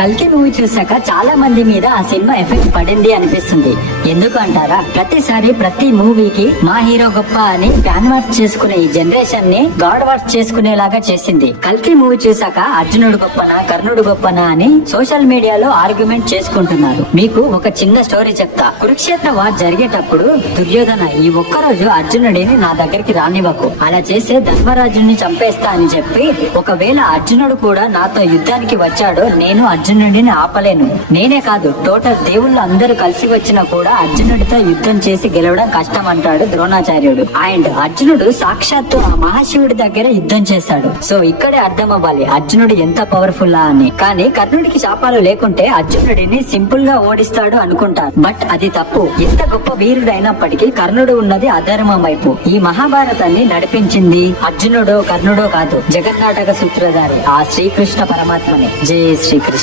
కల్కి మూవీ చూసాక చాలా మంది మీద ఆ సినిమా ఎఫెక్ట్ పడింది అనిపిస్తుంది. ఎందుకు అంటారా, ప్రతిసారి ప్రతి మూవీకి మా హీరో గొప్ప అని ఫ్యాన్ వార్స్ చేసుకునే ఈ జనరేషన్ ని గాడ్ వార్స్ చేసుకునేలాగా చేసింది. కల్కి మూవీ చూసాక అర్జునుడు గొప్పనా కర్ణుడు గొప్పనా అని సోషల్ మీడియాలో ఆర్గ్యుమెంట్ చేసుకుంటున్నారు. మీకు ఒక చిన్న స్టోరీ చెప్తా. కురుక్షేత్ర వార్ జరిగేటప్పుడు దుర్యోధన ఈ ఒక్కరోజు అర్జునుడిని నా దగ్గరికి రానివ్వకు, అలా చేసే ధర్మరాజుని చంపేస్తా అని చెప్పి, ఒకవేళ అర్జునుడు కూడా నాతో యుద్ధానికి వచ్చాడో నేను అర్జునుడిని ఆపలేను. నేనే కాదు, టోటల్ దేవుళ్ళు అందరూ కలిసి వచ్చినా కూడా అర్జునుడితో యుద్ధం చేసి గెలవడం కష్టం అంటాడు ద్రోణాచార్యుడు. అండ్ అర్జునుడు సాక్షాత్తు ఆ మహాశివుడి దగ్గర యుద్ధం చేశాడు. సో ఇక్కడే అర్థం అవ్వాలి అర్జునుడు ఎంత పవర్ఫుల్ అని. కానీ కర్ణుడికి శాపాలు లేకుంటే అర్జునుడిని సింపుల్ గా ఓడిస్తాడు అనుకుంటారు. బట్ అది తప్పు. ఎంత గొప్ప వీరుడు అయినప్పటికీ కర్ణుడు ఉన్నది అధర్మం వైపు. ఈ మహాభారతాన్ని నడిపించింది అర్జునుడో కర్ణుడో కాదు, జగన్నాటక సూత్రధారి ఆ శ్రీకృష్ణ పరమాత్మనే. జై శ్రీకృష్ణ.